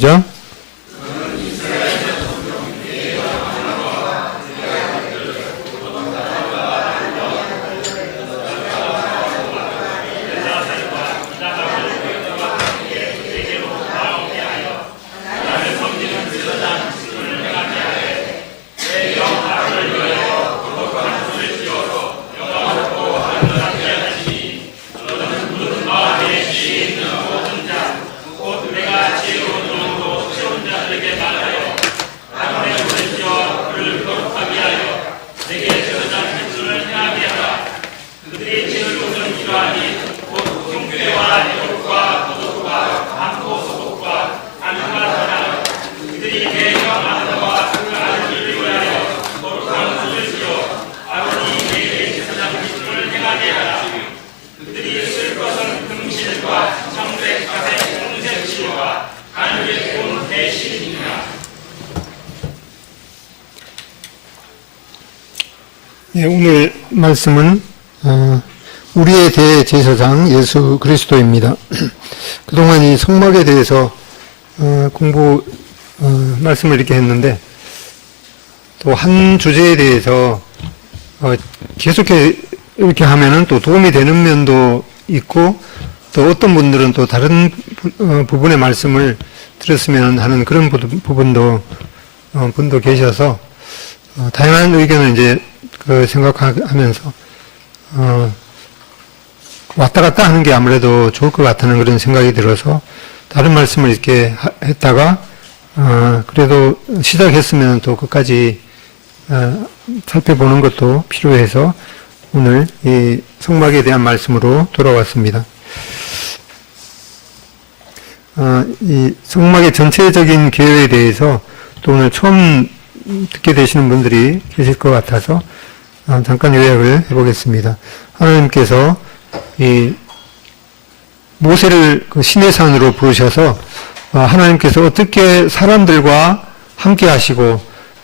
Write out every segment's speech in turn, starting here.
시작. 예, 오늘 말씀은 우리의 대제사장 예수 그리스도입니다. 그동안 이 성막에 대해서 말씀을 이렇게 했는데 또 한 주제에 대해서 계속해 이렇게 하면은 또 도움이 되는 면도 있고 또 어떤 분들은 또 다른 부분의 말씀을 들었으면 하는 그런 부분도 분도 계셔서 다양한 의견을 이제 생각하면서 왔다 갔다 하는 게 아무래도 좋을 것 같다는 그런 생각이 들어서 다른 말씀을 이렇게 했다가 그래도 시작했으면 또 끝까지 살펴보는 것도 필요해서 오늘 이 성막에 대한 말씀으로 돌아왔습니다. 이 성막의 전체적인 개요에 대해서 또 오늘 처음 듣게 되시는 분들이 계실 것 같아서 잠깐 요약을 해보겠습니다. 하나님께서 이 모세를 그 시내산으로 부르셔서 하나님께서 어떻게 사람들과 함께 하시고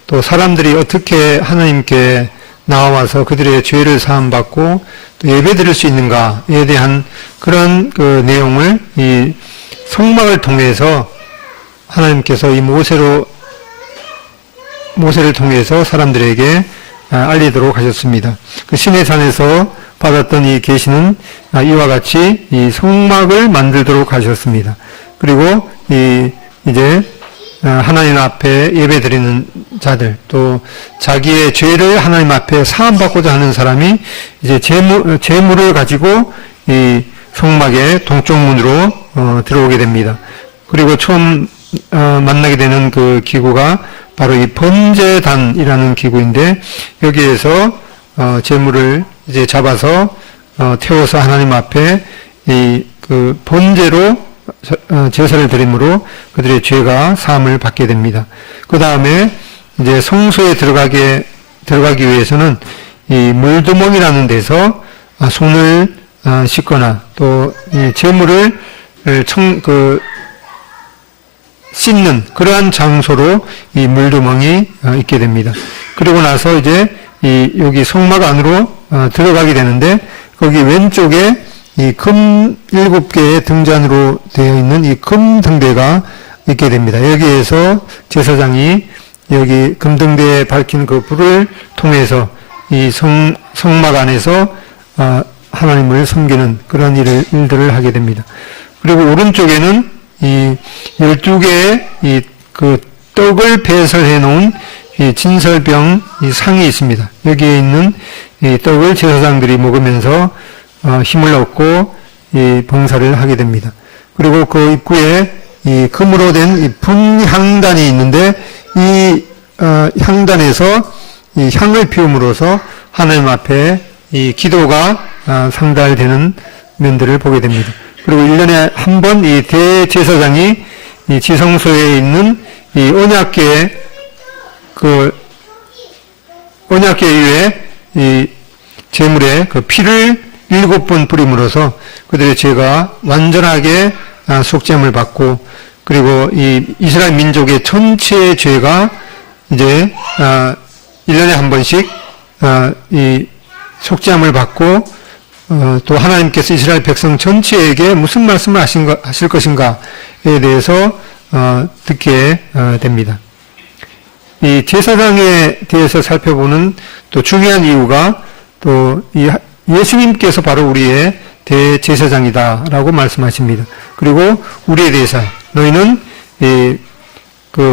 또 사람들이 어떻게 하나님께 나와서 그들의 죄를 사함받고 또 예배드릴 수 있는가에 대한 그런 그 내용을 이 성막을 통해서 하나님께서 이 모세를 통해서 사람들에게 알리도록 하셨습니다. 그 시내산에서 받았던 이 계시는 이와 같이 이 성막을 만들도록 하셨습니다. 그리고 이제 하나님 앞에 예배드리는 자들 또 자기의 죄를 하나님 앞에 사함받고자 하는 사람이 이제 제물을 가지고 이 성막의 동쪽 문으로 들어오게 됩니다. 그리고 처음 만나게 되는 그 기구가 바로 이 번제단이라는 기구인데 여기에서 제물을 이제 잡아서 태워서 하나님 앞에 이 그 번제로 제사를 드림으로 그들의 죄가 사함을 받게 됩니다. 그 다음에 이제 성소에 들어가기 위해서는 이 물두멍이라는 데서 손을 씻거나 또 이 제물을 씻는 그러한 장소로 이 물두멍이 있게 됩니다. 그리고 나서 이제 여기 성막 안으로 들어가게 되는데 거기 왼쪽에 이 금 7개의 등잔으로 되어 있는 이 금 등대가 있게 됩니다. 여기에서 제사장이 여기 금 등대에 밝힌 그 불을 통해서 이 성막 안에서 하나님을 섬기는 그런 일들을 하게 됩니다. 그리고 오른쪽에는 이 12개의 이 그 떡을 배설해 놓은 이 진설병 이 상이 있습니다. 여기에 있는 이 떡을 제사장들이 먹으면서 힘을 얻고 이 봉사를 하게 됩니다. 그리고 그 입구에 이 금으로 된 이 분향단이 있는데 이 향단에서 이 향을 피움으로써 하나님 앞에 이 기도가 상달되는 면들을 보게 됩니다. 그리고 1년에 한 번 이 대제사장이 이 지성소에 있는 이 언약궤 위에 이 제물의 그 피를 7번 뿌림으로써 그들의 죄가 완전하게 속죄함을 받고 그리고 이 이스라엘 민족의 전체의 죄가 이제 1년에 한 번씩 이 속죄함을 받고 또 하나님께서 이스라엘 백성 전체에게 무슨 말씀을 하실 것인가에 대해서 듣게 됩니다. 이 제사장에 대해서 살펴보는 또 중요한 이유가 또 이 예수님께서 바로 우리의 대제사장이다라고 말씀하십니다. 그리고 우리에 대해서 너희는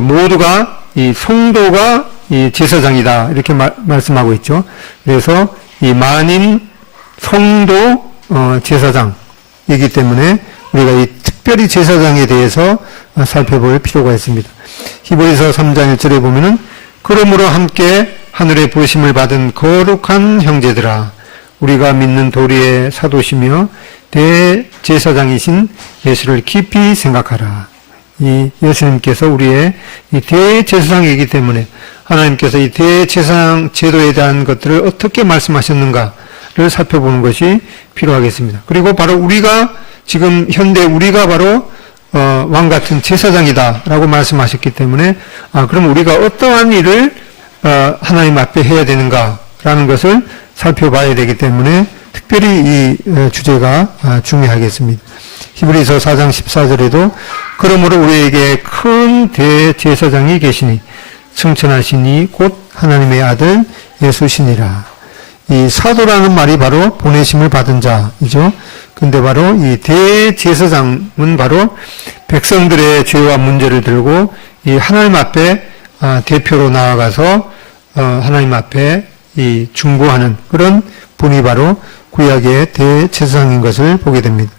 모두가 이 성도가 이 제사장이다 이렇게 말씀하고 있죠. 그래서 이 만인 성도 제사장이기 때문에 우리가 이 특별히 제사장에 대해서 살펴볼 필요가 있습니다. 히브리서 3장 1절에 보면은 그러므로 함께 하늘의 부르심을 받은 거룩한 형제들아 우리가 믿는 도리의 사도시며 대제사장이신 예수를 깊이 생각하라. 이 예수님께서 우리의 이 대제사장이기 때문에 하나님께서 이 대제사장 제도에 대한 것들을 어떻게 말씀하셨는가를 살펴보는 것이 필요하겠습니다. 그리고 바로 우리가 지금 현대 우리가 바로 왕 같은 제사장이다라고 말씀하셨기 때문에 그럼 우리가 어떠한 일을 하나님 앞에 해야 되는가라는 것을 살펴봐야 되기 때문에 특별히 이 주제가 중요하겠습니다. 히브리서 4장 14절에도 그러므로 우리에게 큰 대제사장이 계시니 승천하시니 곧 하나님의 아들 예수시니라. 이 사도라는 말이 바로 보내심을 받은 자이죠. 근데 바로 이 대제사장은 바로 백성들의 죄와 문제를 들고 이 하나님 앞에 대표로 나아가서 하나님 앞에 이 중보하는 그런 분이 바로 구약의 대제사장인 것을 보게 됩니다.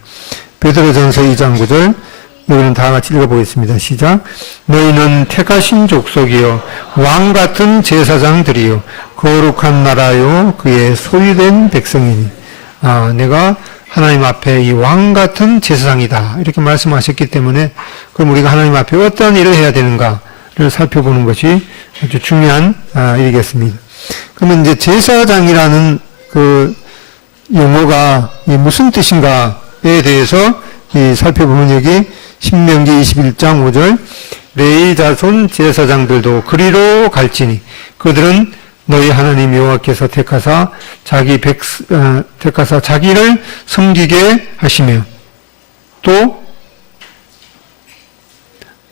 베드로전서 2장 9절 여기는 다 같이 읽어보겠습니다. 시작. 너희는 택하신 족속이요 왕 같은 제사장들이요 거룩한 나라요 그의 소유된 백성이니. 내가 하나님 앞에 이 왕 같은 제사장이다 이렇게 말씀하셨기 때문에 그럼 우리가 하나님 앞에 어떤 일을 해야 되는가를 살펴보는 것이 아주 중요한 일이겠습니다. 그러면 이제 제사장이라는 그 용어가 무슨 뜻인가에 대해서 살펴보면 여기 신명기 21장 5절 레위 자손 제사장들도 그리로 갈지니 그들은 너희 하나님 여호와께서 택하사 자기를 섬기게 하시며 또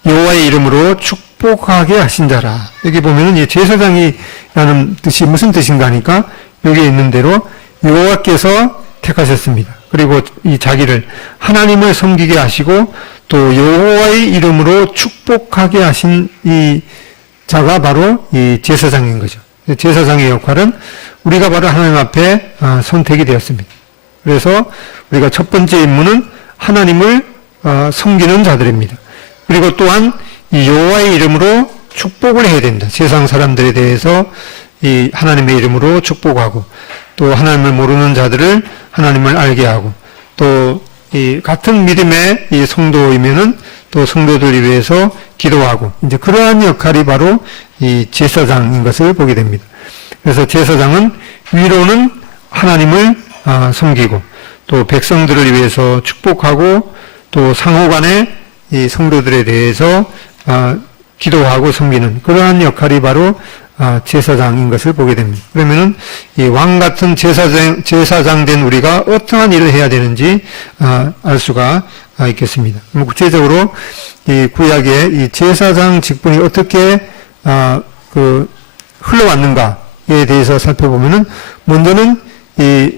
여호와의 이름으로 축복하게 하신 자라. 여기 보면은 이 제사장이라는 뜻이 무슨 뜻인가 하니까 여기에 있는 대로 여호와께서 택하셨습니다. 그리고 이 자기를 하나님을 섬기게 하시고 또 여호와의 이름으로 축복하게 하신 이 자가 바로 이 제사장인 거죠. 제사장의 역할은 우리가 바로 하나님 앞에 선택이 되었습니다. 그래서 우리가 첫 번째 임무는 하나님을 섬기는 자들입니다. 그리고 또한 이 여호와의 이름으로 축복을 해야 된다. 세상 사람들에 대해서 이 하나님의 이름으로 축복하고 또 하나님을 모르는 자들을 하나님을 알게 하고 또 이 같은 믿음의 이 성도이면은 또 성도들을 위해서 기도하고 이제 그러한 역할이 바로 이 제사장인 것을 보게 됩니다. 그래서 제사장은 위로는 하나님을 섬기고 또 백성들을 위해서 축복하고 또 상호간에 이 성도들에 대해서 기도하고 섬기는 그러한 역할이 바로 제사장인 것을 보게 됩니다. 그러면은 이 왕 같은 제사장 된 우리가 어떠한 일을 해야 되는지 알 수가 있겠습니다. 구체적으로 이 구약의 이 제사장 직분이 어떻게 흘러왔는가에 대해서 살펴보면은 먼저는 이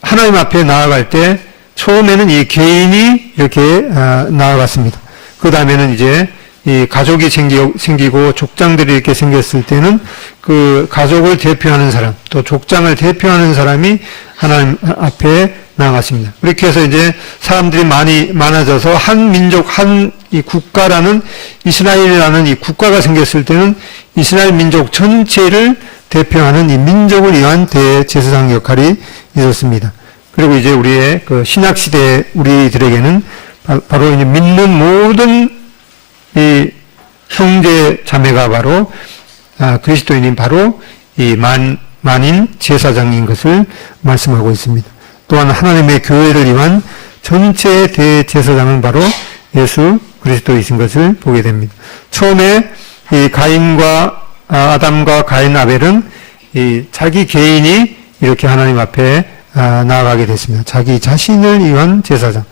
하나님 앞에 나아갈 때 처음에는 이 개인이 이렇게 나아갔습니다. 그 다음에는 이제 이 가족이 생기고 족장들이 이렇게 생겼을 때는 그 가족을 대표하는 사람, 또 족장을 대표하는 사람이 하나님 앞에 나아갔습니다. 그렇게 해서 이제 사람들이 많아져서 한 민족, 한 이 국가라는 이스라엘이라는 이 국가가 생겼을 때는 이스라엘 민족 전체를 대표하는 이 민족을 위한 대제사장 역할이 있었습니다. 그리고 이제 우리의 그 신약 시대 우리들에게는 바로 이제 믿는 모든 이 형제 자매가 바로 그리스도인인 바로 이 만인 제사장인 것을 말씀하고 있습니다. 또한 하나님의 교회를 위한 전체 대제사장은 바로 예수 그리스도이신 것을 보게 됩니다. 처음에 이 아담과 가인 아벨은 이 자기 개인이 이렇게 하나님 앞에 나아가게 됐습니다. 자기 자신을 위한 제사장.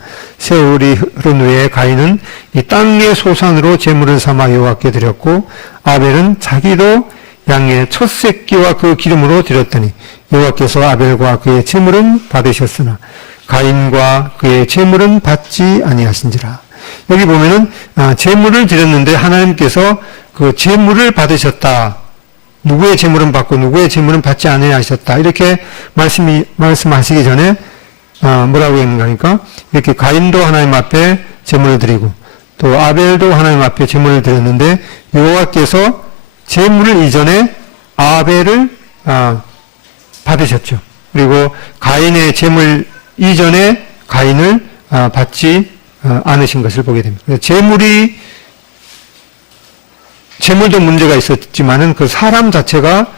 세월이 흐른 후에 가인은 이 땅의 소산으로 제물을 삼아 여호와께 드렸고 아벨은 자기도 양의 첫 새끼와 그 기름으로 드렸더니 여호와께서 아벨과 그의 제물은 받으셨으나 가인과 그의 제물은 받지 아니하신지라. 여기 보면은 제물을 드렸는데 하나님께서 그 제물을 받으셨다. 누구의 제물은 받고 누구의 제물은 받지 아니하셨다. 이렇게 말씀하시기 전에 뭐라고 했는가? 이렇게 가인도 하나님 앞에 제물을 드리고 또 아벨도 하나님 앞에 제물을 드렸는데 여호와께서 제물을 이전에 아벨을 받으셨죠. 그리고 가인의 제물 이전에 가인을 받지 않으신 것을 보게 됩니다. 제물도 문제가 있었지만은 그 사람 자체가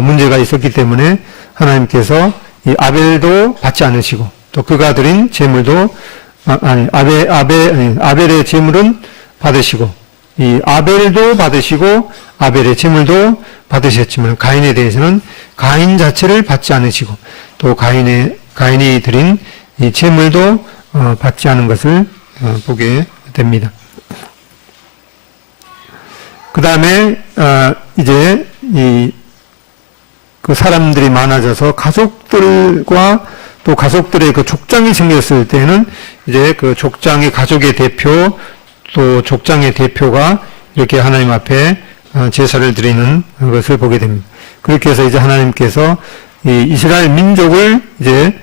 문제가 있었기 때문에 하나님께서 이 아벨도 받지 않으시고 또 그가 드린 제물도 아벨의 제물은 받으시고 이 아벨도 받으시고 아벨의 제물도 받으셨지만 가인에 대해서는 가인 자체를 받지 않으시고 또 가인이 드린 이 제물도 받지 않은 것을 보게 됩니다. 그 다음에 이제 그 사람들이 많아져서 가족들과 또 가족들의 그 족장이 생겼을 때는 이제 그 족장의 가족의 대표 또 족장의 대표가 이렇게 하나님 앞에 제사를 드리는 것을 보게 됩니다. 그렇게 해서 이제 하나님께서 이 이스라엘 민족을 이제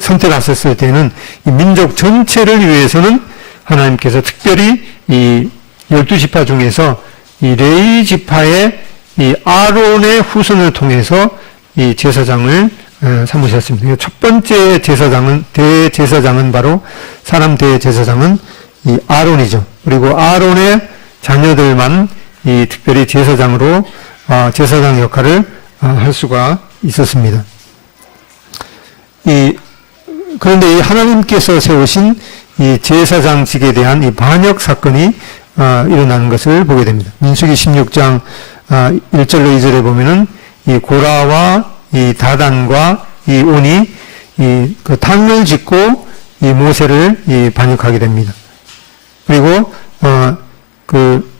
선택하셨을 때는 이 민족 전체를 위해서는 하나님께서 특별히 이 12지파 중에서 이 레위 지파의 이 아론의 후손을 통해서 이 제사장을 삼으셨습니다. 첫 번째 대제사장은 바로 사람 대제사장은 이 아론이죠. 그리고 아론의 자녀들만 이 특별히 제사장으로 제사장 역할을 할 수가 있었습니다. 그런데 이 하나님께서 세우신 이 제사장직에 대한 이 반역 사건이 일어나는 것을 보게 됩니다. 민수기 16장 1절로 2절에 보면은 이 고라와 이 다단과 이 온이 그 당을 짓고 이 모세를 반역하게 됩니다. 그리고 그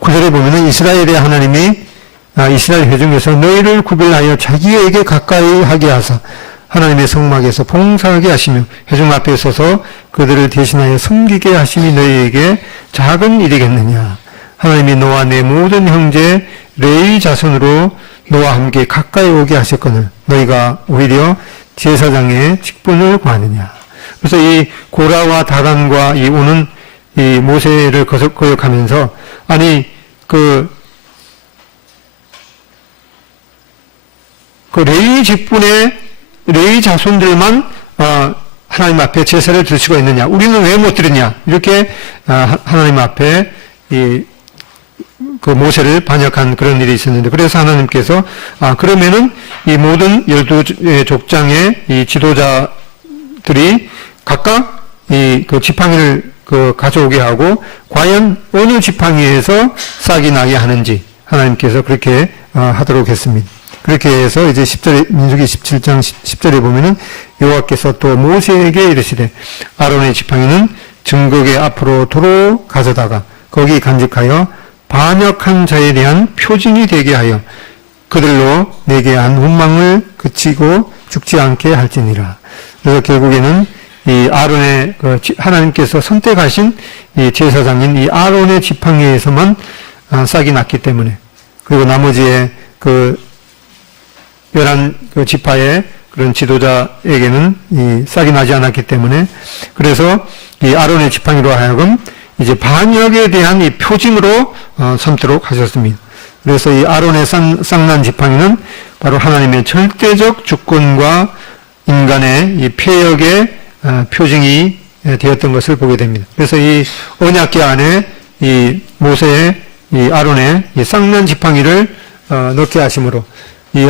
9절에 보면은 이스라엘의 하나님이 이스라엘 회중에서 너희를 구별하여 자기에게 가까이 하게 하사 하나님의 성막에서 봉사하게 하시며 회중 앞에 서서 그들을 대신하여 섬기게 하심이 너희에게 작은 일이겠느냐. 하나님이 너와 내 모든 형제 레위 자손으로 너와 함께 가까이 오게 하셨거늘 너희가 오히려 제사장의 직분을 구하느냐. 그래서 이 고라와 다단과 이 오는 이 모세를 거역하면서 아니 그 레위 직분의 레위 자손들만 하나님 앞에 제사를 드릴 수가 있느냐? 우리는 왜 못 드리냐? 이렇게 하나님 앞에 그 모세를 반역한 그런 일이 있었는데 그래서 하나님께서 그러면은 이 모든 12 족장의 이 지도자들이 각각 그 지팡이를 가져오게 하고 과연 어느 지팡이에서 싹이 나게 하는지 하나님께서 그렇게 하도록 했습니다. 그렇게 해서 이제 10절에 민수기 17장 10절에 보면은 여호와께서 또 모세에게 이르시되 아론의 지팡이는 증거궤 앞으로 도로 가져다가 거기 간직하여 반역한 자에 대한 표징이 되게 하여 그들로 내게 한 원망을 그치고 죽지 않게 할지니라. 그래서 결국에는 이 아론의 하나님께서 선택하신 이 제사장인 이 아론의 지팡이에서만 싹이 났기 때문에 그리고 나머지의 그 11 지파의 그런 지도자에게는 이 싹이 나지 않았기 때문에 그래서 이 아론의 지팡이로 하여금 이제 반역에 대한 이 표징으로 삼도록 하셨습니다. 그래서 이 아론의 쌍난 지팡이는 바로 하나님의 절대적 주권과 인간의 이 폐역의 표징이 되었던 것을 보게 됩니다. 그래서 이 언약궤 안에 이 모세의 이 아론의 이 쌍난 지팡이를 넣게 하심으로 이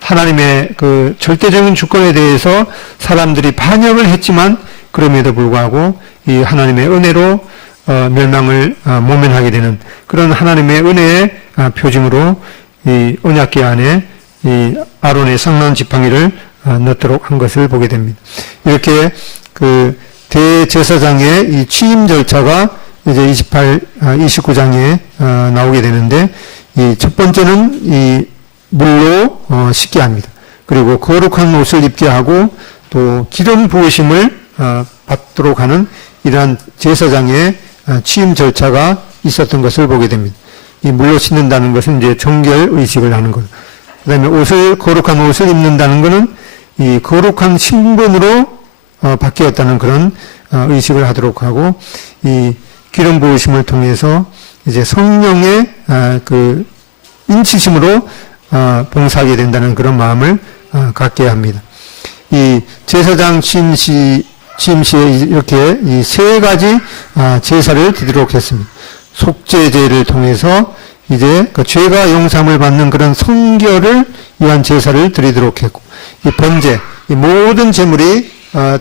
하나님의 그 절대적인 주권에 대해서 사람들이 반역을 했지만 그럼에도 불구하고 이 하나님의 은혜로 멸망을 모면하게 되는 그런 하나님의 은혜의 표징으로 이 언약궤 안에 이 아론의 성난 지팡이를 넣도록 한 것을 보게 됩니다. 이렇게 그 대제사장의 이 취임 절차가 이제 29장에 나오게 되는데, 이 첫 번째는 이 물로 씻게 합니다. 그리고 거룩한 옷을 입게 하고 또 기름 부으심을 받도록 하는 이러한 제사장의 취임 절차가 있었던 것을 보게 됩니다. 이 물로 씻는다는 것은 이제 정결 의식을 하는 것. 그 다음에 거룩한 옷을 입는다는 것은 이 거룩한 신분으로 바뀌었다는 그런 의식을 하도록 하고, 이 기름 부으심을 통해서 이제 성령의 그 인치심으로 봉사하게 된다는 그런 마음을 갖게 합니다. 이 제사장 취임 시에 이렇게 이 세 가지 제사를 드리도록 했습니다. 속죄제를 통해서 이제 그 죄가 용서함을 받는 그런 성결을 위한 제사를 드리도록 했고, 이 번제, 이 모든 제물이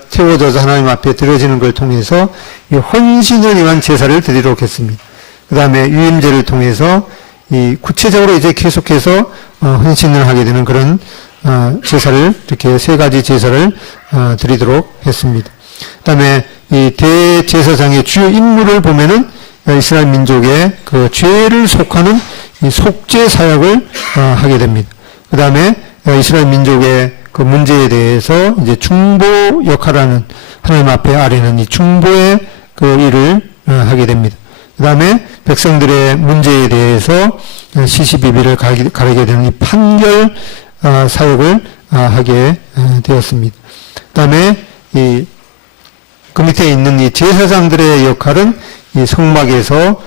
태워져서 하나님 앞에 드려지는 걸 통해서 이 헌신을 위한 제사를 드리도록 했습니다. 그 다음에 유임제를 통해서 이 구체적으로 이제 계속해서 헌신을 하게 되는 그런 제사를, 이렇게 세 가지 제사를 드리도록 했습니다. 그 다음에 이 대제사장의 주요 임무를 보면은 이스라엘 민족의 그 죄를 속하는 이 속죄 사역을 하게 됩니다. 그 다음에 이스라엘 민족의 그 문제에 대해서 이제 중보 역할하는, 하나님 앞에 아뢰는 이 중보의 그 일을 하게 됩니다. 그 다음에 백성들의 문제에 대해서 시시비비를 가리게 되는 이 판결 사역을 하게 되었습니다. 그 다음에 그 밑에 있는 이 제사장들의 역할은 이 성막에서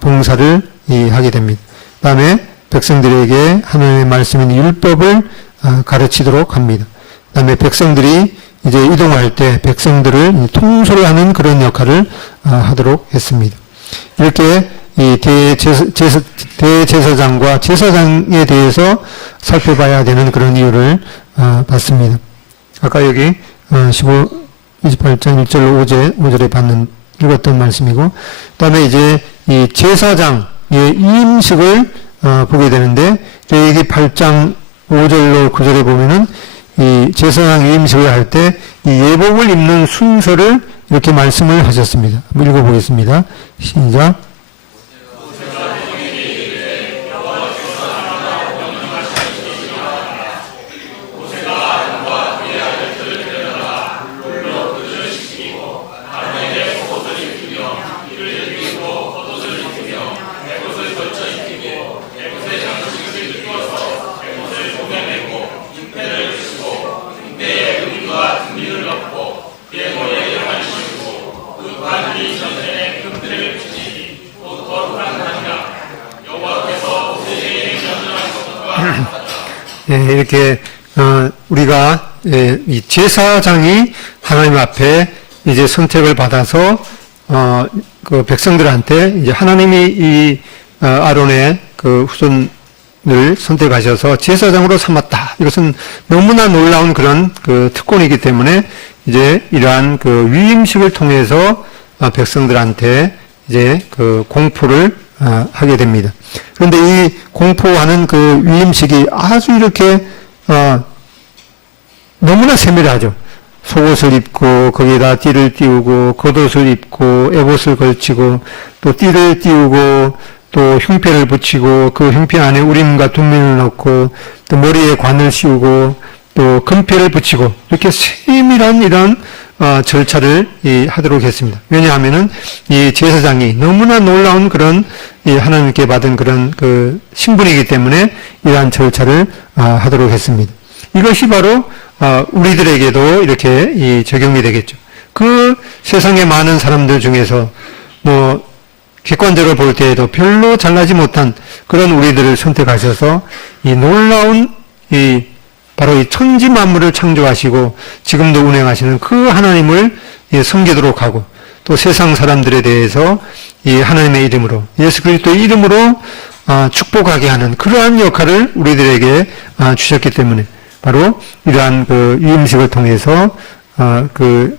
봉사를 하게 됩니다. 그 다음에 백성들에게 하나님의 말씀인 율법을 가르치도록 합니다. 그 다음에 백성들이 이제 이동할 때 백성들을 통솔하는 그런 역할을 하도록 했습니다. 이렇게 이 대제사장과 제사장에 대해서 살펴봐야 되는 그런 이유를 봤습니다. 아까 여기 28장 1절로 5절에 읽었던 말씀이고, 그 다음에 이제 이 제사장의 이임식을 보게 되는데, 여기 8장 5절로 9절에 보면은 이 제사장 이임식을 할 때 이 예복을 입는 순서를 이렇게 말씀을 하셨습니다. 한번 읽어보겠습니다. 시작. 이렇게 우리가 이 제사장이 하나님 앞에 이제 선택을 받아서 그 백성들한테 이제 하나님이 이 아론의 그 후손을 선택하셔서 제사장으로 삼았다. 이것은 너무나 놀라운 그런 그 특권이기 때문에 이제 이러한 그 위임식을 통해서 백성들한테 이제 그 공포를 하게 됩니다. 그런데 이 공포하는 그 위임식이 아주 이렇게 너무나 세밀하죠. 속옷을 입고 거기에다 띠를 띄우고 겉옷을 입고 에봇을 걸치고 또 띠를 띄우고 또 흉패를 붙이고 그 흉패 안에 우림과 둠민을 넣고 또 머리에 관을 씌우고 또 금패를 붙이고 이렇게 세밀한 이런 절차를 하도록 했습니다. 왜냐하면은 이 제사장이 너무나 놀라운 그런 하나님께 받은 그런 그 신분이기 때문에 이러한 절차를 하도록 했습니다. 이것이 바로 우리들에게도 이렇게 적용이 되겠죠. 그 세상의 많은 사람들 중에서 뭐 객관적으로 볼 때에도 별로 잘나지 못한 그런 우리들을 선택하셔서 이 놀라운 바로 이 천지 만물을 창조하시고 지금도 운행하시는 그 하나님을 섬기도록 하고 또 세상 사람들에 대해서 이 하나님의 이름으로 예수 그리스도의 이름으로 축복하게 하는 그러한 역할을 우리들에게 주셨기 때문에 바로 이러한 그 위임식을 통해서 그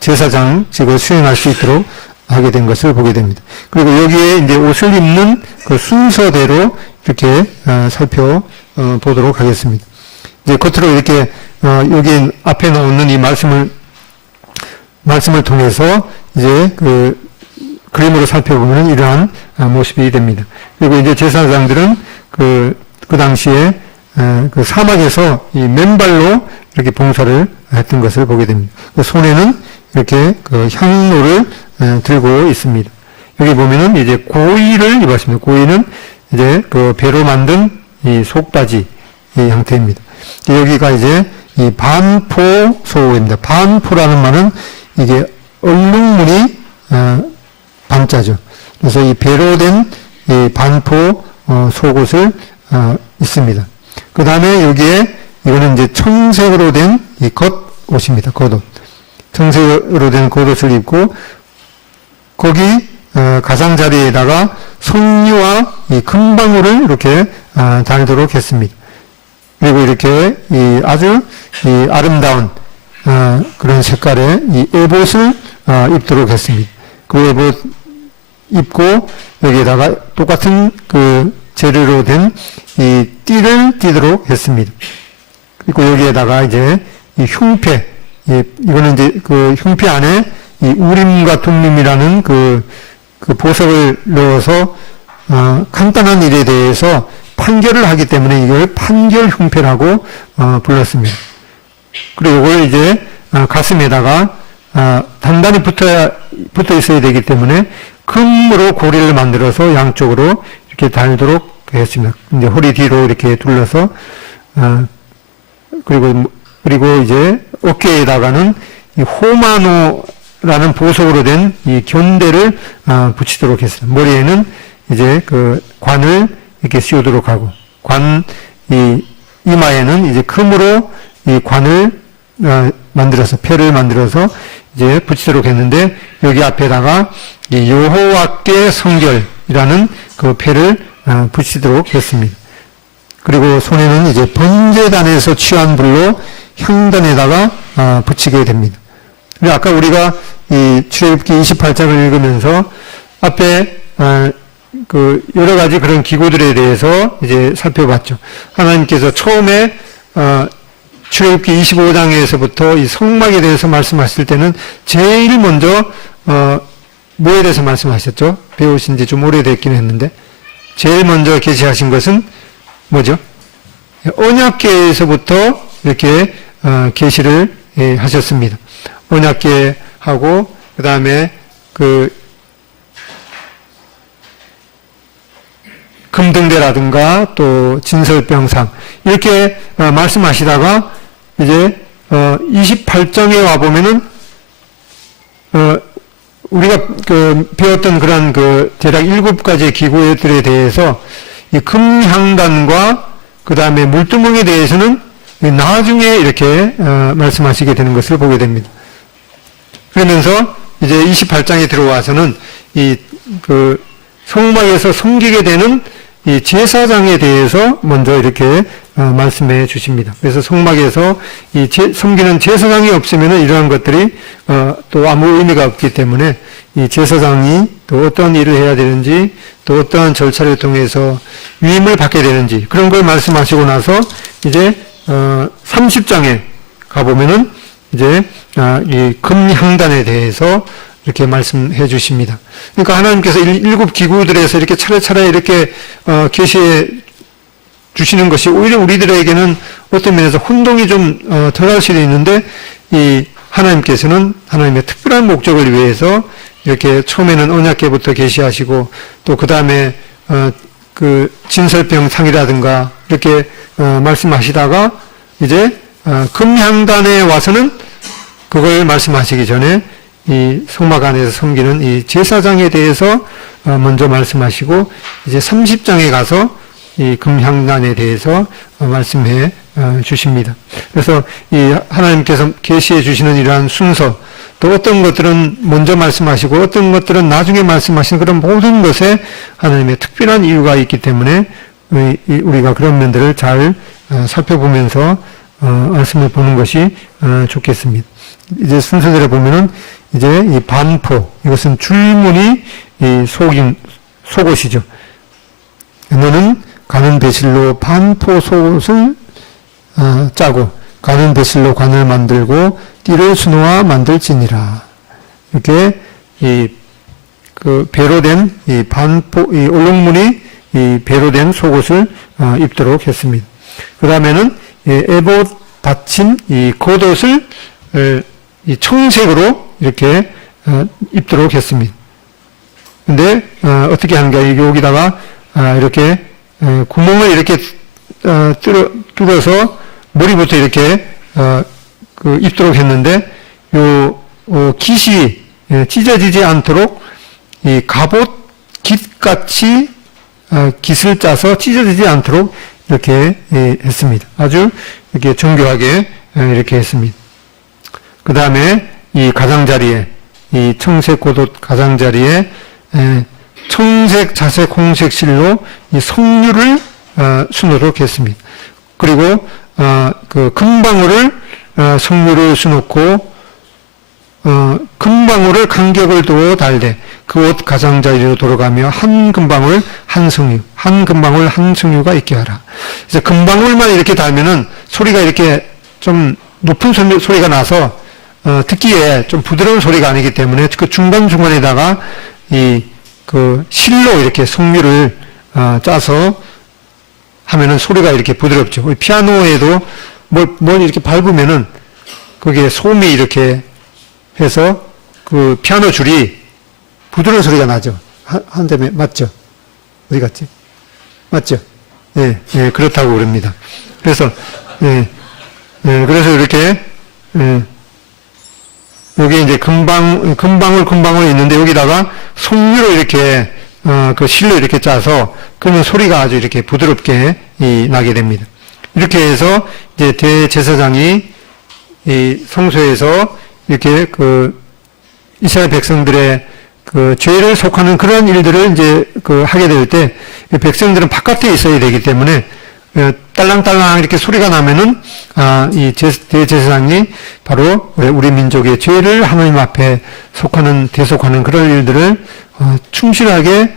제사장직을 수행할 수 있도록 하게 된 것을 보게 됩니다. 그리고 여기에 이제 옷을 입는 그 순서대로 이렇게 보도록 하겠습니다. 이제 겉으로 이렇게 여기 앞에 나오는 이 말씀을 통해서 이제 그 그림으로 살펴보면 이러한 모습이 됩니다. 그리고 이제 제사장들은 그 당시에 그 사막에서 이 맨발로 이렇게 봉사를 했던 것을 보게 됩니다. 그 손에는 이렇게 그 향로를 들고 있습니다. 여기 보면은 이제 고이를 입었습니다. 고이는 이제 그 배로 만든 이 속바지 이 형태입니다. 여기가 이제 이 반포 소입니다. 반포라는 말은 이게 얼룩무늬 반자죠. 그래서 이 배로 된 이 반포 속옷을 있습니다. 그 다음에 여기에 이거는 이제 청색으로 된 이 겉옷입니다. 겉옷. 청색으로 된 겉옷을 입고 거기 가장자리에다가 석류와 이 금방울을 이렇게 달도록 했습니다. 그리고 이렇게 이 아주 이 아름다운 그런 색깔의 이 에봇을 입도록 했습니다. 그 에봇 입고 여기에다가 똑같은 그 재료로 된 이 띠를 띠도록 했습니다. 그리고 여기에다가 이제 이 흉패, 이거는 이제 그 흉패 안에 이 우림과 둠림이라는 그 보석을 넣어서 간단한 일에 대해서 판결을 하기 때문에 이걸 판결 흉패라고 불렀습니다. 그리고 이걸 이제 가슴에다가 단단히 붙어 있어야 되기 때문에 금으로 고리를 만들어서 양쪽으로 이렇게 달도록 했습니다. 이제 허리 뒤로 이렇게 둘러서 그리고 이제 어깨에다가는 이 호마노라는 보석으로 된 이 견대를 붙이도록 했습니다. 머리에는 이제 그 관을 이렇게 씌우도록 하고 이마에는 이제 금으로 이 관을 만들어서 패를 만들어서 이제 붙이도록 했는데 여기 앞에다가 이 여호와께 성결이라는 그 패를 붙이도록 했습니다. 그리고 손에는 이제 번제단에서 취한 불로 향단에다가 붙이게 됩니다. 그리고 아까 우리가 이 출애굽기 28장을 읽으면서 앞에 그 여러 가지 그런 기구들에 대해서 이제 살펴봤죠. 하나님께서 처음에 출애굽기 25장에서부터 이 성막에 대해서 말씀하실 때는 제일 먼저 뭐에 대해서 말씀하셨죠? 배우신 지 좀 오래됐긴 했는데 제일 먼저 계시하신 것은 뭐죠? 언약궤에서부터 이렇게 계시를 하셨습니다. 언약궤하고 그 다음에 그 금등대라든가 또 진설병상 이렇게 말씀하시다가 이제 28장에 와 보면은 우리가 그 배웠던 그런 그 대략 7가지의 기구들에 대해서 이 금향단과 그 다음에 물두멍에 대해서는 나중에 이렇게 말씀하시게 되는 것을 보게 됩니다. 그러면서 이제 28장에 들어와서는 이 그 성막에서 섬기게 되는 이 제사장에 대해서 먼저 이렇게 말씀해 주십니다. 그래서 성막에서 이 섬기는 제사장이 없으면 이러한 것들이 또 아무 의미가 없기 때문에 이 제사장이 또 어떤 일을 해야 되는지 또 어떠한 절차를 통해서 위임을 받게 되는지 그런 걸 말씀하시고 나서 이제 30장에 가보면은 이제 이 금향단에 대해서 이렇게 말씀해 주십니다. 그러니까 하나님께서 7 기구들에서 이렇게 차례차례 이렇게 계시해 주시는 것이 오히려 우리들에게는 어떤 면에서 혼동이 좀 덜할 수도 있는데 이 하나님께서는 하나님의 특별한 목적을 위해서 이렇게 처음에는 언약궤부터 계시하시고 또 그 다음에 그 진설병상이라든가 이렇게 말씀하시다가 이제 금향단에 와서는 그걸 말씀하시기 전에 이 성막 안에서 섬기는 이 제사장에 대해서 먼저 말씀하시고 이제 30장에 가서 이 금향단에 대해서 말씀해 주십니다. 그래서 이 하나님께서 계시해 주시는 이러한 순서 또 어떤 것들은 먼저 말씀하시고 어떤 것들은 나중에 말씀하시는 그런 모든 것에 하나님의 특별한 이유가 있기 때문에 우리가 그런 면들을 잘 살펴보면서 말씀을 보는 것이 좋겠습니다. 이제 순서대로 보면은 이제 이 반포 이것은 줄무늬 이 속옷이죠. 너는 가는 배실로 반포 속옷을 짜고 가는 배실로 관을 만들고 띠를 수놓아 만들지니라. 이렇게 그 배로 된 이 반포 이 올록무늬 이 배로 된 속옷을 입도록 했습니다. 그 다음에는 에봇 받침 이 겉옷을 이 청색으로 이렇게 입도록 했습니다. 근데 어떻게 하는가? 여기다가 이렇게 구멍을 이렇게 뚫어서 머리부터 이렇게 그 입도록 했는데 깃이 찢어지지 않도록 이 갑옷 깃같이 깃을 짜서 찢어지지 않도록 이렇게 했습니다. 아주 이렇게 정교하게 이렇게 했습니다. 그 다음에 이 가장자리에 이 청색 겉옷 가장자리에 청색, 자색, 홍색 실로 이 석류를 수놓도록 했습니다. 그리고 그 금방울을 석류를 수놓고 금방울을 간격을 두어 달되 그 옷 가장자리로 돌아가며 한 금방울 한 석류, 한 금방울 한 석류가 있게 하라. 그래서 금방울만 이렇게 달면은 소리가 이렇게 좀 높은 소리가 나서 듣기에 좀 부드러운 소리가 아니기 때문에 그 중간중간에다가 그 실로 이렇게 석류를 짜서 하면은 소리가 이렇게 부드럽죠. 우리 피아노에도 뭘 이렇게 밟으면은 거기에 솜이 이렇게 해서 그 피아노 줄이 부드러운 소리가 나죠. 한 대에 맞죠? 어디 갔지? 맞죠? 예, 예, 그렇다고 그럽니다. 그래서 그래서 이렇게 여기 이제 금방울 있는데 여기다가 석류로 이렇게 그 실로 이렇게 짜서 그러면 소리가 아주 이렇게 부드럽게 나게 됩니다. 이렇게 해서 이제 대제사장이 이 성소에서 이렇게 그 이스라엘 백성들의 그 죄를 속하는 그런 일들을 이제 그 하게 될 때 백성들은 바깥에 있어야 되기 때문에 딸랑딸랑 이렇게 소리가 나면은 이 대제사장이 바로 우리 민족의 죄를 하나님 앞에 대속하는 그런 일들을 충실하게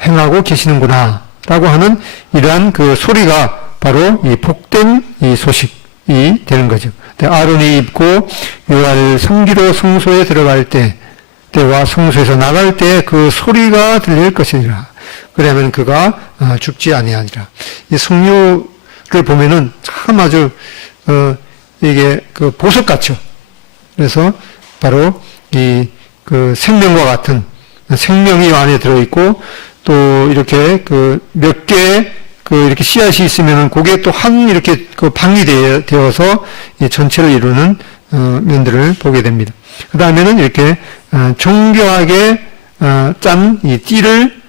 행하고 계시는구나라고 하는 이러한 그 소리가 바로 이 복된 이 소식이 되는 거죠. 아론이 입고 요할 성기로 성소에 들어갈 때와 성소에서 나갈 때 그 소리가 들릴 것이니라. 그러면 그가 죽지 아니하니라. 이 석류를 보면은 참 아주 이게 그 보석 같죠. 그래서 바로 그 생명과 같은 생명이 안에 들어 있고 또 이렇게 그 몇 개 그 이렇게 씨앗이 있으면은 그게 또 한 이렇게 그 방이 되어서 이 전체를 이루는 면들을 보게 됩니다. 그 다음에는 이렇게 정교하게 짠 이 띠를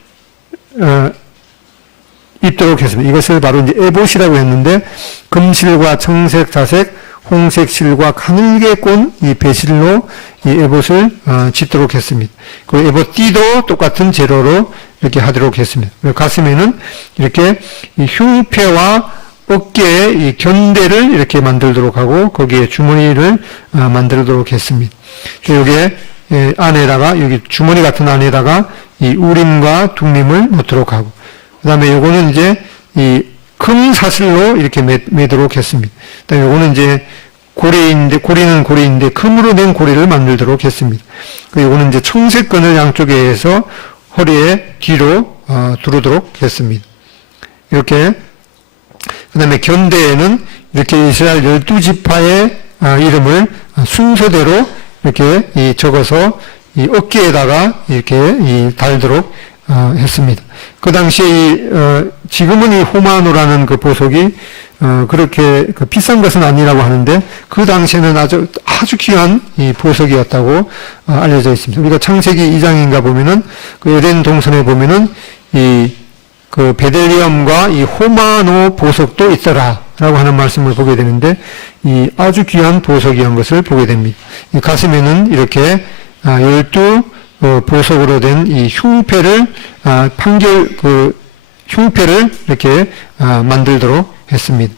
입도록 했습니다. 이것을 바로 이제 에봇이라고 했는데 금실과 청색, 자색, 홍색 실과 가늘게 꼰 이 배실로 이 에봇을 짓도록 했습니다. 그 에봇 띠도 똑같은 재료로 이렇게 하도록 했습니다. 가슴에는 이렇게 이 흉패와 어깨에 이 견대를 이렇게 만들도록 하고 거기에 주머니를 만들도록 했습니다. 여기에 안에다가 여기 주머니 같은 안에다가 이 우림과 둠림을 넣도록 하고 그 다음에 요거는 이제 이 금 사슬로 이렇게 매도록 했습니다. 그 다음에 요거는 이제 고리는 고리인데 금으로 된 고리를 만들도록 했습니다. 요거는 이제 청색끈을 양쪽에 해서 허리에 뒤로 두르도록 했습니다. 이렇게 그 다음에 견대에는 이렇게 이스라엘 12지파의 이름을 순서대로 이렇게 적어서 이 어깨에다가 이렇게 달도록 했습니다. 그 당시에 지금은 이 호마노라는 그 보석이 그렇게 그 비싼 것은 아니라고 하는데 그 당시에는 아주 귀한 이 보석이었다고 알려져 있습니다. 우리가 창세기 2장인가 보면은 그 에덴 동산에 보면은 그 베델리엄과 이 호마노 보석도 있더라라고 하는 말씀을 보게 되는데 이 아주 귀한 보석이한 것을 보게 됩니다. 이 가슴에는 이렇게 12 보석으로 된 이 흉패를 흉패를 이렇게 만들도록 했습니다.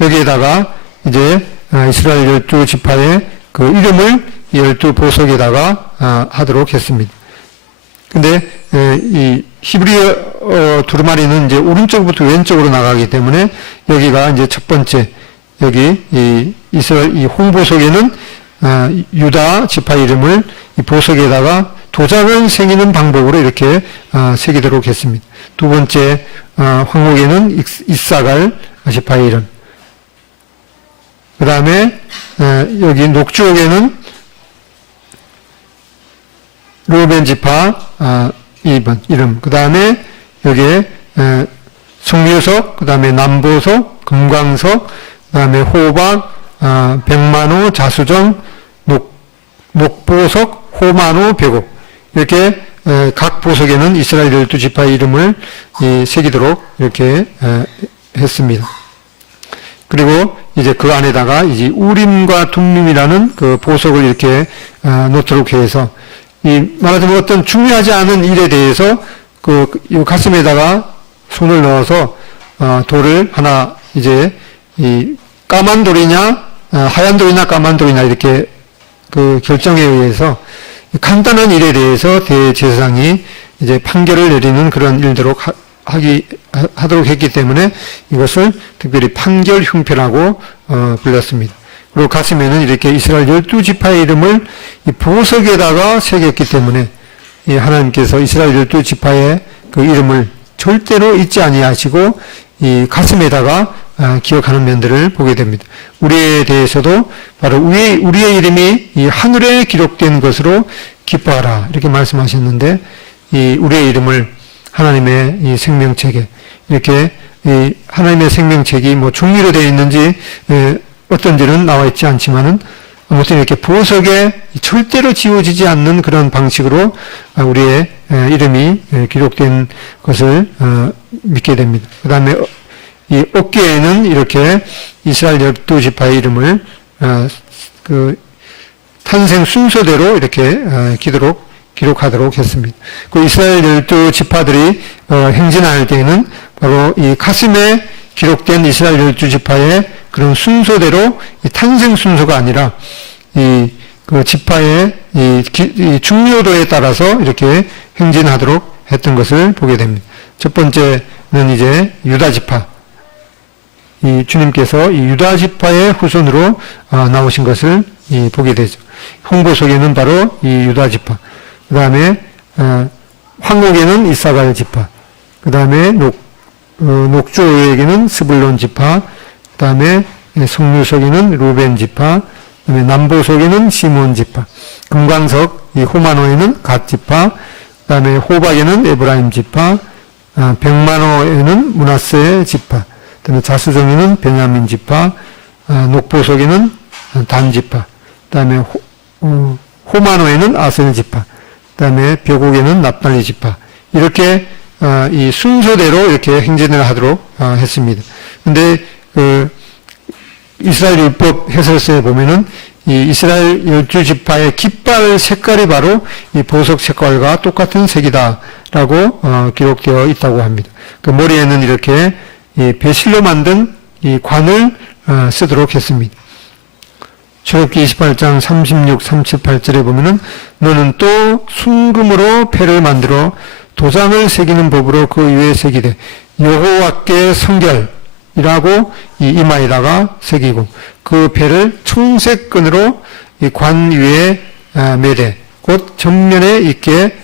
여기에다가 이제 이스라엘 12지파의 그 이름을 12 보석에다가 하도록 했습니다. 근데 이 히브리어 두루마리는 이제 오른쪽부터 왼쪽으로 나가기 때문에 여기가 이제 첫 번째 여기 이 이스라엘 이 홍보석에는 유다 지파 이름을 이 보석에다가 도장을 새기는 방법으로 이렇게 새기도록 했습니다. 두 번째 황목에는 이사갈 지파의 이름. 그 다음에 여기 녹주옥에는 루벤 지파 2번 이름. 그 다음에 여기에 성묘석, 그 다음에 남보석, 금광석, 그 다음에 호박, 백만호, 자수정, 녹보석, 호만호, 벽옥. 이렇게 각 보석에는 이스라엘 12지파의 이름을 새기도록 이렇게 했습니다. 그리고 이제 그 안에다가 이제 우림과 둠림이라는 그 보석을 이렇게 놓도록 해서 말하자면 어떤 중요하지 않은 일에 대해서 이 가슴에다가 손을 넣어서 돌을 하나 이제 이 까만 돌이냐 하얀 돌이냐 까만 돌이냐 이렇게 그 결정에 의해서 간단한 일에 대해서 대제사장이 이제 판결을 내리는 그런 일도록 하도록 했기 때문에 이것을 특별히 판결 흉패라고 불렀습니다. 그리고 가슴에는 이렇게 이스라엘 12지파의 이름을 이 보석에다가 새겼기 때문에 이 하나님께서 이스라엘 12지파의 그 이름을 절대로 잊지 아니하시고 이 가슴에다가 기억하는 면들을 보게 됩니다. 우리에 대해서도 바로 우리의 이름이 이 하늘에 기록된 것으로 기뻐하라 이렇게 말씀하셨는데 이 우리의 이름을 하나님의 이 생명책에 이렇게 이 하나님의 생명책이 뭐 종이로 되어 있는지 어떤지는 나와 있지 않지만은 아무튼 이렇게 보석에 절대로 지워지지 않는 그런 방식으로 우리의 이름이 기록된 것을 믿게 됩니다. 그 다음에 이 어깨에는 이렇게 이스라엘 12지파의 이름을 그 탄생 순서대로 이렇게 기록하도록 했습니다. 그 이스라엘 12지파들이 행진할 때에는 바로 이 가슴에 기록된 이스라엘 12지파의 그런 순서대로 이 탄생 순서가 아니라 그 지파의 이 중요도에 따라서 이렇게 행진하도록 했던 것을 보게 됩니다. 첫 번째는 이제 유다 지파. 이 주님께서 이 유다 지파의 후손으로 나오신 것을 보게 되죠. 홍보석에는 바로 이 유다 지파. 그 다음에 황옥에는 이사갈 지파. 그 다음에 녹조에게는 스불론 지파. 그 다음에 성류석에는 루벤 지파. 그 다음에 남보석에는 시몬 지파. 금광석 이 호마노에는 갓 지파. 그 다음에 호박에는 에브라임 지파. 백만호에는 므낫세 지파. 그 다음에 자수정에는 베냐민 지파. 녹보석에는 단 지파. 그 다음에 호마노에는 아셀 지파. 그 다음에 벽옥에는 납달리 지파. 이렇게 이 순서대로 이렇게 행진을 하도록 했습니다. 근데 그 이스라엘 율법 해설서에 보면은 이 이스라엘 12지파의 깃발 색깔이 바로 이 보석 색깔과 똑같은 색이다라고 기록되어 있다고 합니다. 그 머리에는 이렇게 이 배실로 만든 이 관을 쓰도록 했습니다. 출애굽기 28장 36, 38절에 보면은 너는 또 순금으로 패를 만들어 도장을 새기는 법으로 그 위에 새기되 여호와께 성결이라고 이 이마에다가 새기고 그 패를 청색 끈으로 이 관 위에 매되 곧 전면에 있게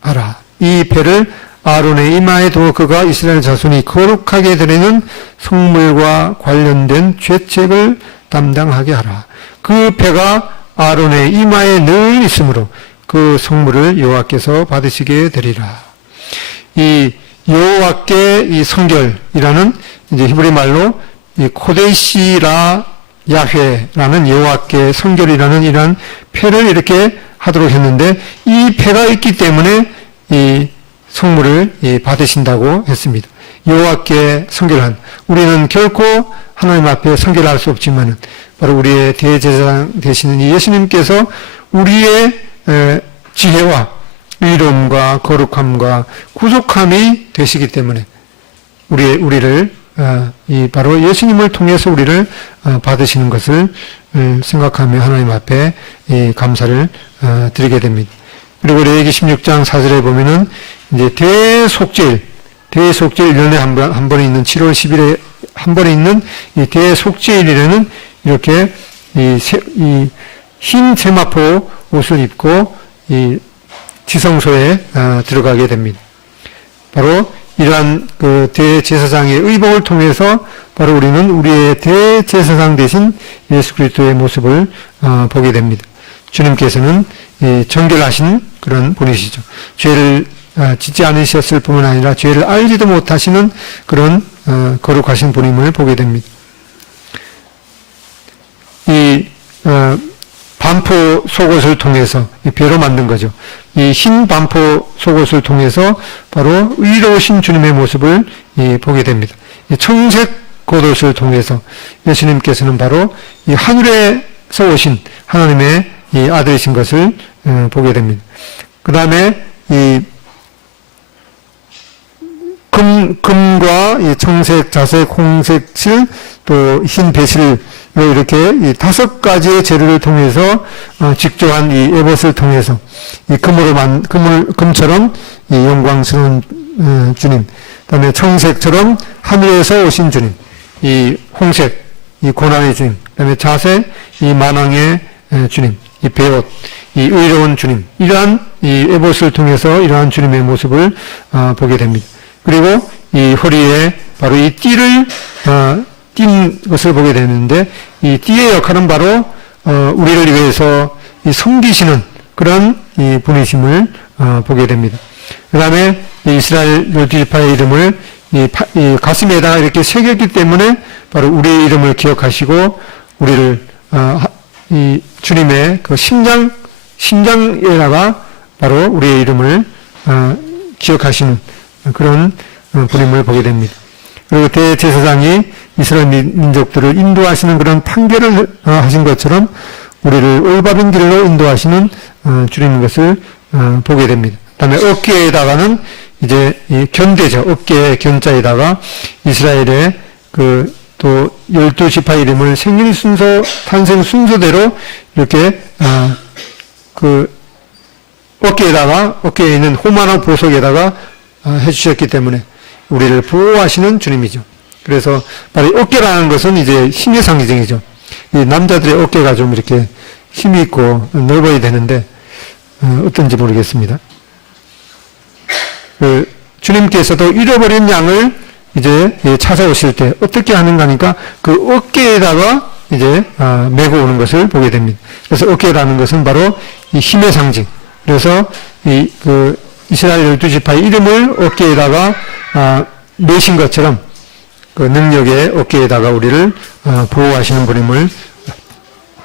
하라. 이 패를 아론의 이마에 두어 그가 이스라엘 자손이 거룩하게 드리는 성물과 관련된 죄책을 담당하게 하라. 그 패가 아론의 이마에 늘 있으므로 그 성물을 여호와께서 받으시게 되리라. 이 여호와께 이 성결이라는 이제 히브리 말로 이 코데시라 야훼라는 여호와께 성결이라는 이러한 패를 이렇게 하도록 했는데 이 패가 있기 때문에 이 성물을 받으신다고 했습니다. 여호와께 성결한 우리는 결코 하나님 앞에 성결할 수 없지만은 바로 우리의 대제사장 되시는 이 예수님께서 우리의 지혜와 의로움과 거룩함과 구속함이 되시기 때문에 우리를 바로 예수님을 통해서 우리를 받으시는 것을 생각하며 하나님 앞에 감사를 드리게 됩니다. 그리고 레위기 16장 4절에 보면은 이제 대속죄일 1년에 한 번에 있는 7월 10일에 한 번에 있는 이 대속죄일에는 이렇게 이 흰 세마포 옷을 입고 이 지성소에 들어가게 됩니다. 바로 이러한 그 대제사장의 의복을 통해서 바로 우리는 우리의 대제사장 대신 예수 그리스도의 모습을 보게 됩니다. 주님께서는 정결하신 그런 분이시죠. 죄를 짓지 않으셨을 뿐만 아니라 죄를 알지도 못하시는 그런 거룩하신 분임을 보게 됩니다. 이 반포 속옷을 통해서 이 배로 만든 거죠. 이 흰 반포 속옷을 통해서 바로 의로우신 주님의 모습을 보게 됩니다. 이 청색 겉옷을 통해서 예수님께서는 바로 이 하늘에서 오신 하나님의 이 아들이신 것을 보게 됩니다. 그 다음에 이 금과 이 청색, 자색, 홍색 실, 또 흰 배실로 이렇게 이 5가지의 재료를 통해서 직조한 이 에봇을 통해서 이 금처럼 이 영광스러운 주님, 그다음에 청색처럼 하늘에서 오신 주님, 이 홍색, 이 고난의 주님, 그다음에 자색, 이 만왕의 주님, 이 배옷, 이 의로운 주님, 이러한 이 에봇을 통해서 이러한 주님의 모습을 보게 됩니다. 그리고 이 허리에 바로 이 띠를 띈 것을 보게 되는데 이 띠의 역할은 바로 우리를 위해서 이 섬기시는 그런 이 분이심을 보게 됩니다. 그 다음에 이스라엘 12지파의 이름을 이 가슴에다가 이렇게 새겼기 때문에 바로 우리의 이름을 기억하시고 우리를 이 주님의 그 심장에다가 바로 우리의 이름을 기억하시는 그런 분임을 보게 됩니다. 그리고 대제사장이 이스라엘 민족들을 인도하시는 그런 판결을 하신 것처럼 우리를 올바른 길로 인도하시는 주님인 것을 보게 됩니다. 그다음에 어깨에다가는 이제 이 견대죠. 어깨의 견자에다가 이스라엘의 그 또 12지파 이름을 생일 순서, 탄생 순서대로 이렇게 그 어깨에 있는 호마노 보석에다가 해주셨기 때문에 우리를 보호하시는 주님이죠. 그래서 바로 어깨라는 것은 이제 힘의 상징이죠. 이 남자들의 어깨가 좀 이렇게 힘이 있고 넓어야 되는데 어떤지 모르겠습니다. 그 주님께서도 잃어버린 양을 이제 찾아오실 때 어떻게 하는가 하니까 그 어깨에다가 이제 메고 오는 것을 보게 됩니다. 그래서 어깨라는 것은 바로 이 힘의 상징. 그래서 그 이스라엘 12지파의 이름을 어깨에다가 메신 것처럼 그 능력의 어깨에다가 우리를 보호하시는 분임을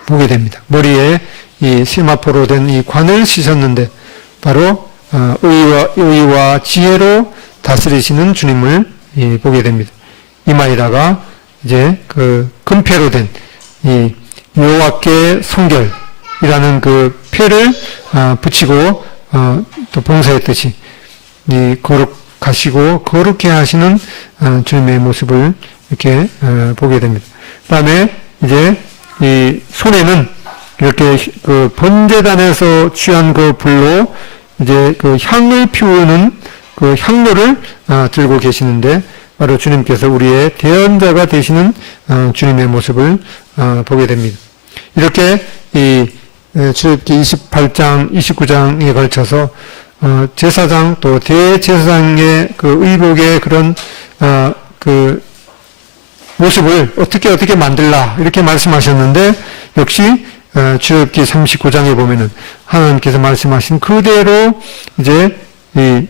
보게 됩니다. 머리에 이 실마포로 된 이 관을 씌셨는데 바로 의와 지혜로 다스리시는 주님을 보게 됩니다. 이마에다가 이제 그 금패로 된 이 여호와께 성결이라는 그 패를 붙이고 또 봉사했듯이 이 거룩하시고 거룩해 하시는 주님의 모습을 이렇게 보게 됩니다. 그다음에 이제 이 손에는 이렇게 그 번제단에서 취한 그 불로 이제 그 향을 피우는 그 향로를 들고 계시는데 바로 주님께서 우리의 대언자가 되시는 주님의 모습을 보게 됩니다. 이렇게 이 출애굽기 28장, 29장에 걸쳐서 제사장 또 대제사장의 그 의복의 그런 그 모습을 어떻게 만들라 이렇게 말씀하셨는데 역시 출애굽기 39장에 보면은 하나님께서 말씀하신 그대로 이제 이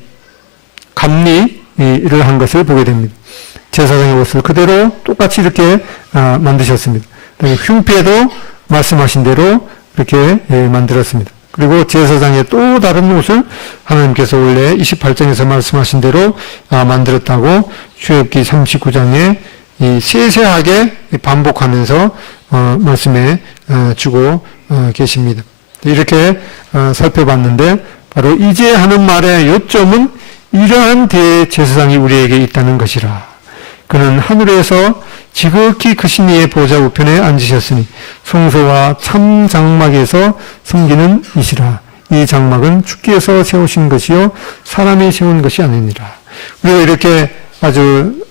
감리를 한 것을 보게 됩니다. 제사장의 옷을 그대로 똑같이 이렇게 만드셨습니다. 흉패도 말씀하신 대로 이렇게 만들었습니다. 그리고 제사장의 또 다른 옷을 하나님께서 원래 28장에서 말씀하신 대로 만들었다고 출애굽기 39장에 이 세세하게 반복하면서 말씀해 주고 계십니다. 이렇게 살펴봤는데 바로 이제 하는 말의 요점은 이러한 대제사장이 우리에게 있다는 것이라. 그는 하늘에서 지극히 크신 이의 보좌 우편에 앉으셨으니 성소와 참 장막에서 섬기는 이시라. 이 장막은 주께서 세우신 것이요 사람이 세운 것이 아니니라. 우리가 이렇게 아주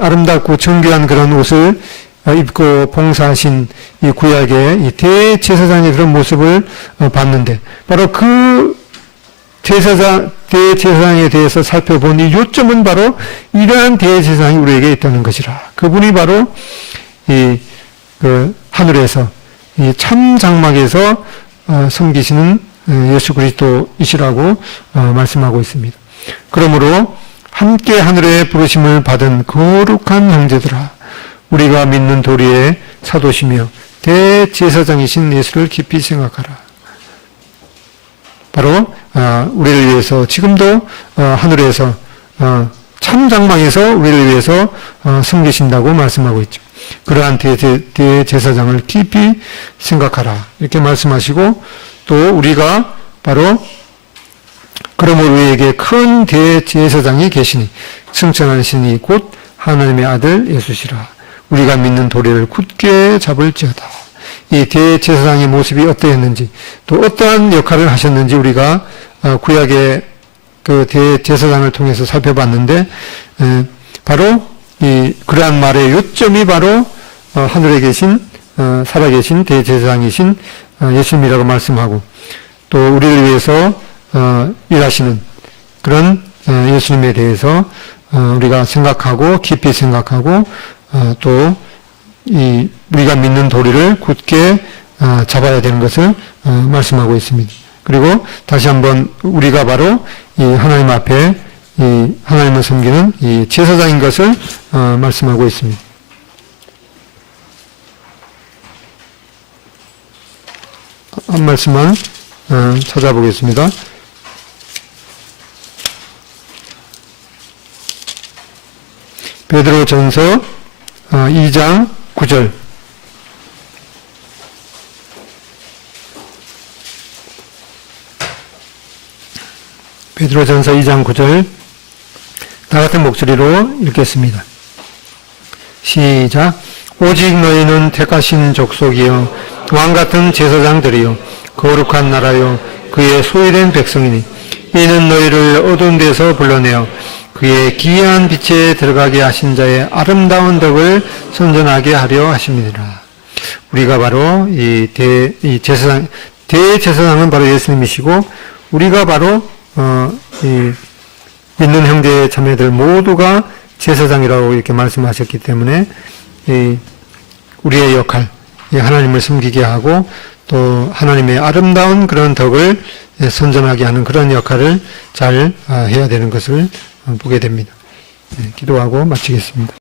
아름답고 정교한 그런 옷을 입고 봉사하신 이 구약의 이 대제사장의 그런 모습을 봤는데, 바로 그 대제사장에 대해서 살펴본 이 요점은 바로 이러한 대제사장이 우리에게 있다는 것이라. 그분이 바로 하늘에서 이 참 장막에서 섬기시는 예수 그리스도이시라고 말씀하고 있습니다. 그러므로 함께 하늘의 부르심을 받은 거룩한 형제들아, 우리가 믿는 도리의 사도시며 대제사장이신 예수를 깊이 생각하라. 바로 우리를 위해서 지금도 하늘에서 참 장막에서 우리를 위해서 섬기신다고 말씀하고 있죠. 그러한 대제사장을 깊이 생각하라 이렇게 말씀하시고, 또 우리가 바로 그러므로 우리에게 큰 대제사장이 계시니 승천하시니 곧 하나님의 아들 예수시라. 우리가 믿는 도리를 굳게 잡을지어다. 이 대제사장의 모습이 어떠했는지, 또 어떠한 역할을 하셨는지 우리가 구약의 그 대제사장을 통해서 살펴봤는데, 바로 그러한 말의 요점이 바로 하늘에 계신 살아계신 대제사장이신 예수님이라고 말씀하고, 또 우리를 위해서 일하시는 그런 예수님에 대해서 우리가 생각하고 깊이 생각하고, 또 우리가 믿는 도리를 굳게 잡아야 되는 것을 말씀하고 있습니다. 그리고 다시 한번 우리가 바로 이 하나님 앞에 하나님을 섬기는 이 제사장인 것을 말씀하고 있습니다. 한 말씀만 찾아보겠습니다. 베드로전서 2장 9절. 베드로전서 2장 9절 다 같은 목소리로 읽겠습니다. 시작. 오직 너희는 택하신 족속이요 왕같은 제사장들이요 거룩한 나라요 그의 소유된 백성이니 이는 너희를 어두운 데서 불러내어 그의 기이한 빛에 들어가게 하신 자의 아름다운 덕을 선전하게 하려 하심이니라. 우리가 바로 대제사장은 바로 예수님이시고, 우리가 바로 믿는 형제 자매들 모두가 제사장이라고 이렇게 말씀하셨기 때문에 우리의 역할, 하나님을 섬기게 하고 또 하나님의 아름다운 그런 덕을 선전하게 하는 그런 역할을 잘 해야 되는 것을 보게 됩니다. 기도하고 마치겠습니다.